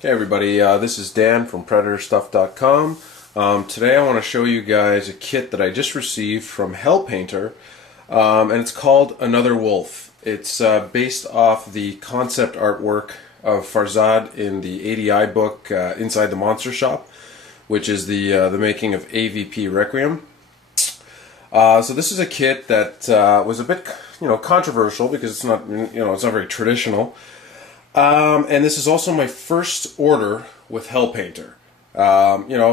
Hey everybody, this is Dan from PredatorStuff.com. Today I want to show you guys a kit that I just received from Hellpainter, and it's called Another Wolf. It's based off the concept artwork of Farzad in the ADI book Inside the Monster Shop, which is the making of AVP Requiem. So this is a kit that was a bit, controversial because it's not, it's not very traditional. And this is also my first order with Hellpainter.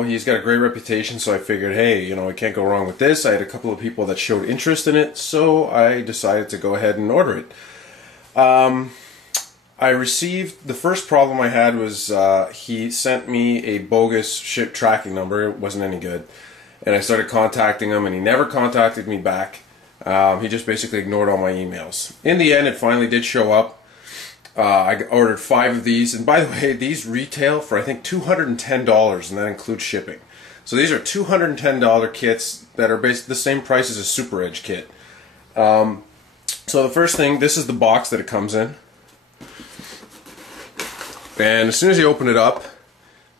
He's got a great reputation, so I figured, hey, I can't go wrong with this. I had a couple of people that showed interest in it, so I decided to go ahead and order it. I received, the first problem I had was he sent me a bogus ship tracking number. It wasn't any good. And I started contacting him, and he never contacted me back. He just basically ignored all my emails. In the end, it finally did show up. I ordered 5 of these, and by the way, these retail for I think $210, and that includes shipping. So these are $210 kits that are basically the same price as a Super Edge kit. So the first thing, this is the box that it comes in, and as soon as you open it up,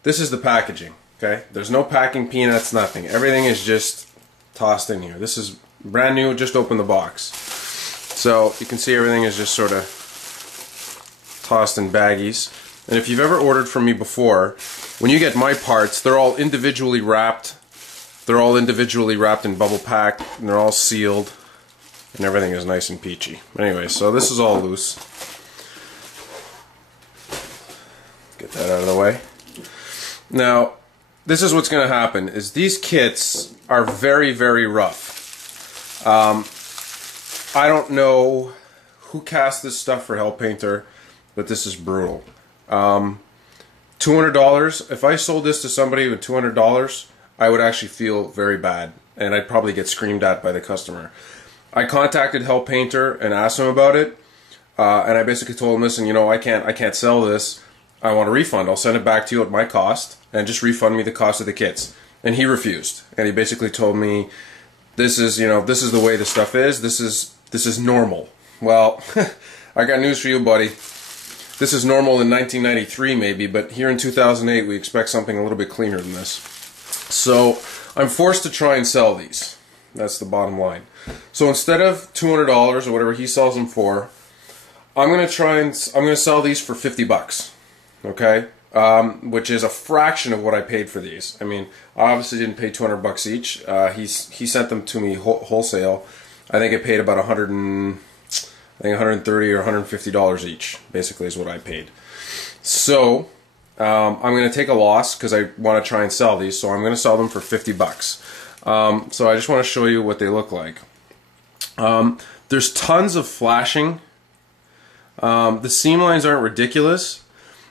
this is the packaging. Okay, there's no packing peanuts, nothing. Everything is just tossed in here. This is brand new. Just opened the box, so you can see everything is just sort of tossed in baggies. And if you've ever ordered from me before, when you get my parts, they're all individually wrapped. They're all individually wrapped in bubble pack, and they're all sealed, and everything is nice and peachy. Anyway, so this is all loose. Get that out of the way. Now, this is what's going to happen, is these kits are very, very rough. I don't know who cast this stuff for Hellpainter, but this is brutal. $200, if I sold this to somebody with $200, I would actually feel very bad, and I'd probably get screamed at by the customer. I contacted Hellpainter and asked him about it, and I basically told him, listen, I can't sell this. I want a refund. I'll send it back to you at my cost, and just refund me the cost of the kits. And he refused, and he basically told me, this is the way the stuff is. This is normal. Well, I got news for you, buddy. This is normal in 1993 maybe, but here in 2008 we expect something a little bit cleaner than this. So I'm forced to try and sell these. That's the bottom line. So instead of $200 or whatever he sells them for, I'm going to sell these for 50 bucks. Okay? Which is a fraction of what I paid for these. I mean, I obviously didn't pay 200 bucks each. He sent them to me wholesale. I think I paid about $130 or $150 each, basically, is what I paid. So I'm going to take a loss because I want to try and sell these, so I'm going to sell them for 50 bucks. So I just want to show you what they look like. There's tons of flashing. The seam lines aren't ridiculous.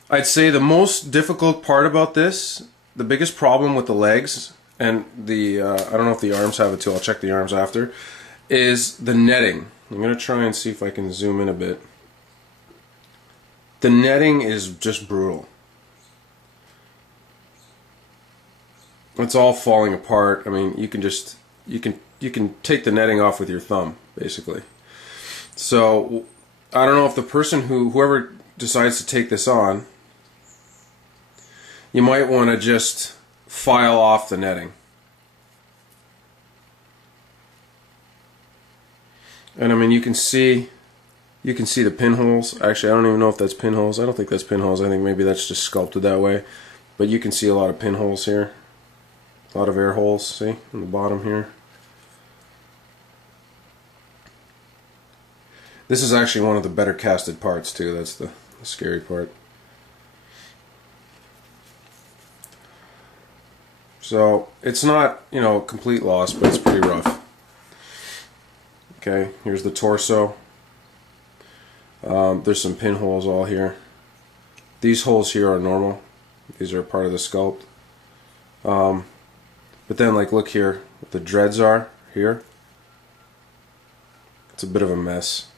I'd say the most difficult part about this, the biggest problem with the legs, and the, I don't know if the arms have it too, I'll check the arms after, is the netting. I'm going to try and see if I can zoom in a bit. The netting is just brutal. It's all falling apart. I mean, you can take the netting off with your thumb, basically. So I don't know if the person whoever decides to take this on, you might want to just file off the netting. And I mean, you can see the pinholes. Actually, I don't even know if that's pinholes. I don't think that's pinholes. I think maybe that's just sculpted that way. But you can see a lot of pinholes here. A lot of air holes, see, on the bottom here. This is actually one of the better casted parts too. That's the scary part. So it's not, a complete loss, but it's pretty rough. Okay, here's the torso. There's some pinholes all here. These holes here are normal. These are part of the sculpt. But then, look here, what the dreads are here. It's a bit of a mess.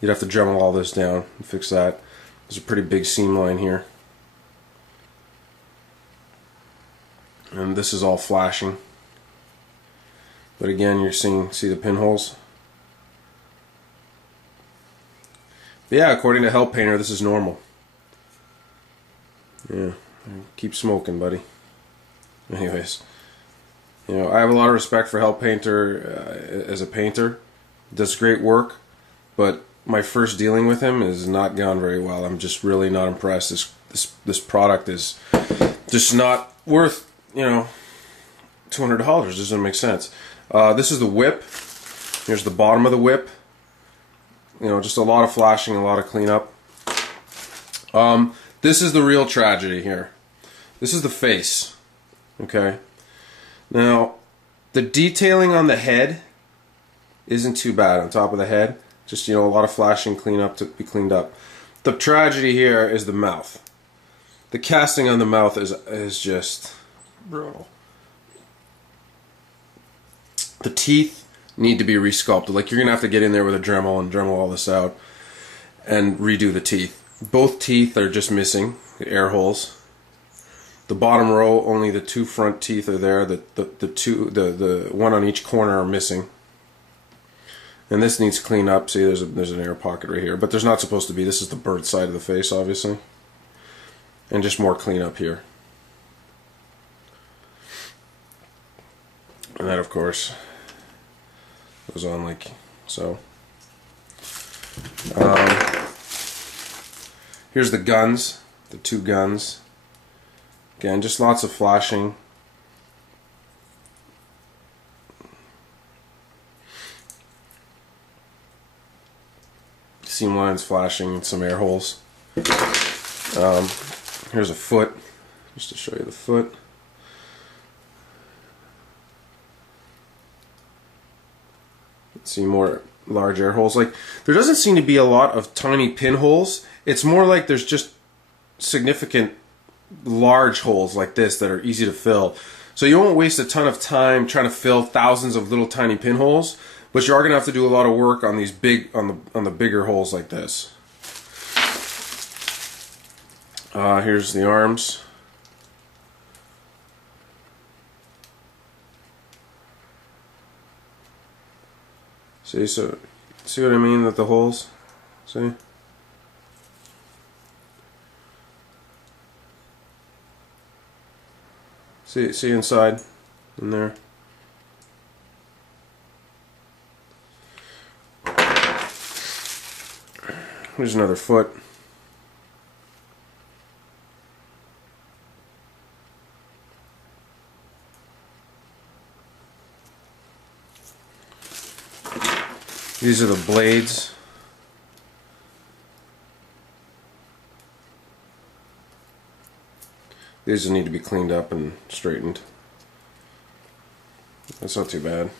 You'd have to Dremel all this down and fix that. There's a pretty big seam line here. And this is all flashing. But again, you're see the pinholes. But yeah, according to Hellpainter, this is normal. Yeah, keep smoking, buddy. Anyways, you know, I have a lot of respect for Hellpainter as a painter. Does great work, but my first dealing with him has not gone very well. I'm just really not impressed. This product is just not worth, you know, $200. Doesn't make sense. This is the whip. Here's the bottom of the whip. You know, just a lot of flashing, a lot of cleanup. This is the real tragedy here. This is the face. Okay. Now, the detailing on the head isn't too bad on top of the head. Just, you know, a lot of flashing cleanup to be cleaned up. The tragedy here is the mouth. The casting on the mouth is just brutal. The teeth need to be resculpted. Like, you're gonna have to get in there with a Dremel and Dremel all this out and redo the teeth. Both teeth are just missing, the air holes. The bottom row, only the two front teeth are there. The one on each corner are missing. And this needs clean up. See, there's an air pocket right here, but there's not supposed to be. This is the bird side of the face, obviously. And just more cleanup here. And that, of course, goes on like so. Here's the guns, the two guns. Again, just lots of flashing. Seam lines flashing and some air holes. Here's a foot, just to show you the foot. See more large air holes. Like, there doesn't seem to be a lot of tiny pinholes. It's more like there's just significant large holes like this that are easy to fill. So you won't waste a ton of time trying to fill thousands of little tiny pinholes, but you are going to have to do a lot of work on these big, on the bigger holes like this. Here's the arms. See, so see what I mean with the holes? See? See inside in there. Here's another foot. These are the blades. These need to be cleaned up and straightened. That's not too bad.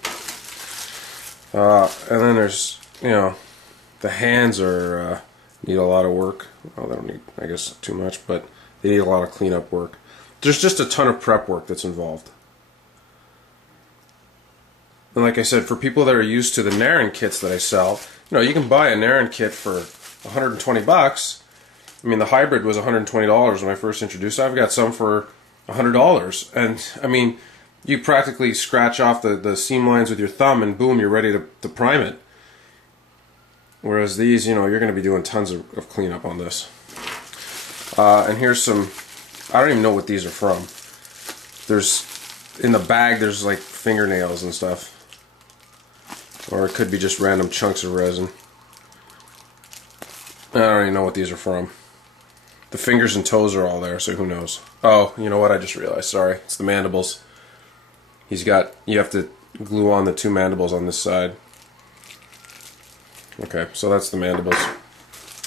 And then there's, you know, the hands are need a lot of work. Well, they don't need, I guess, too much, but they need a lot of cleanup work. There's just a ton of prep work that's involved. And like I said, for people that are used to the Naren kits that I sell, you know, you can buy a Naren kit for 120 bucks. I mean, the hybrid was $120 when I first introduced it. I've got some for $100. And, I mean, you practically scratch off the seam lines with your thumb and boom, you're ready to prime it. Whereas these, you know, you're going to be doing tons of cleanup on this. And here's some, I don't even know what these are from. There's, in the bag, there's like fingernails and stuff. Or it could be just random chunks of resin. I don't even know what these are from. The fingers and toes are all there, so who knows. Oh, you know what, I just realized, sorry. It's the mandibles. He's got, you have to glue on the two mandibles on this side. Okay, so that's the mandibles.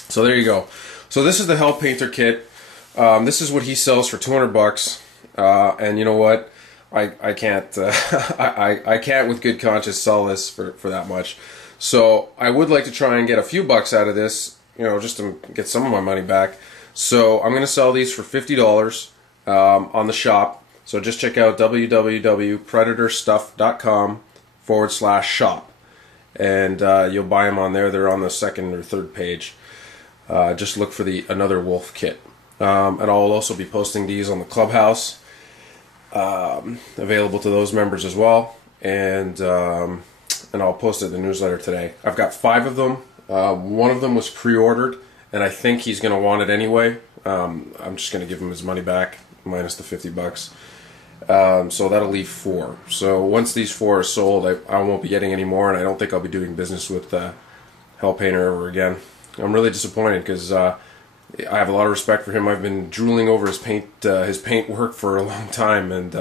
So there you go. So this is the Hellpainter kit. This is what he sells for 200 bucks. And you know what? I can't I can't with good conscience sell this for that much. So I would like to try and get a few bucks out of this, you know, just to get some of my money back. So I'm going to sell these for $50 on the shop. So just check out www.predatorstuff.com/shop, and you'll buy them on there. They're on the second or third page. Just look for the Another Wolf kit, and I'll also be posting these on the Clubhouse. Available to those members as well, and I'll post it in the newsletter today. I've got 5 of them. One of them was pre-ordered, and I think he's going to want it anyway. I'm just going to give him his money back minus the $50. So that'll leave 4. So once these 4 are sold, I won't be getting any more, and I don't think I'll be doing business with Hellpainter ever again. I'm really disappointed because I have a lot of respect for him. I've been drooling over his paint work for a long time, and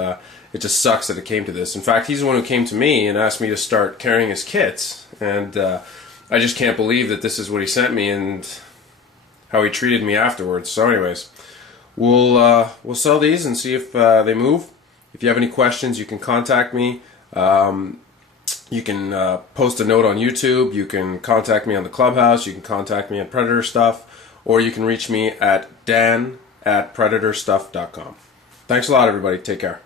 it just sucks that it came to this. In fact, he's the one who came to me and asked me to start carrying his kits, and I just can't believe that this is what he sent me and how he treated me afterwards. So anyways, we'll sell these and see if they move. If you have any questions, you can contact me. You can post a note on YouTube. You can contact me on the Clubhouse. You can contact me at Predator Stuff. Or you can reach me at dan@predatorstuff.com. Thanks a lot, everybody. Take care.